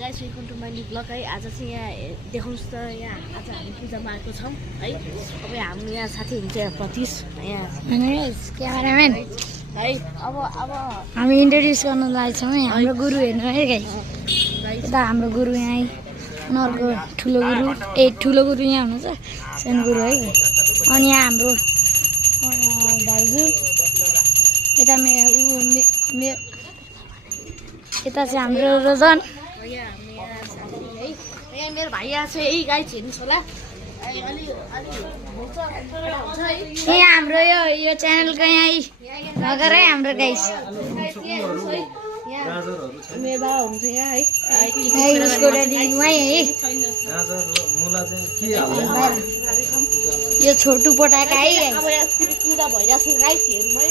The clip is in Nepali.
Guys welcome to my new blog है। आज चाहिँ यहाँ देखाउँछु त यहाँ आज हामी पूजामा आएको छौँ है। अब हाम्रो यहाँ साथी हुन्छ यहाँ प्रतीश यहाँ क्यामेराम्यान है। अब हामी इन्ट्रोड्युस गर्न लागेछौँ है हाम्रो गुरु हेर्नु है गाइस। यता हाम्रो गुरु यहाँ उनीहरूको ठुलो गुरु यहाँ हुनुहुन्छ, सानो गुरु है। अनि यहाँ हाम्रो दाजु यता यता चाहिँ हाम्रो रोजन, यहाँ मेरो भाइ आएको छ है गाइस, हेर्नुहोस् होला। यहाँ हाम्रो यो च्यानलको यहाँ भगर है हाम्रो गाइस। मेरो बाबा हुनुहुन्छ यहाँ है। उसको रेडी वहीँ है। यो छोटु पटाका है। अब यहाँ पूजा भइरहेको छ गाइस, हेरौँ है।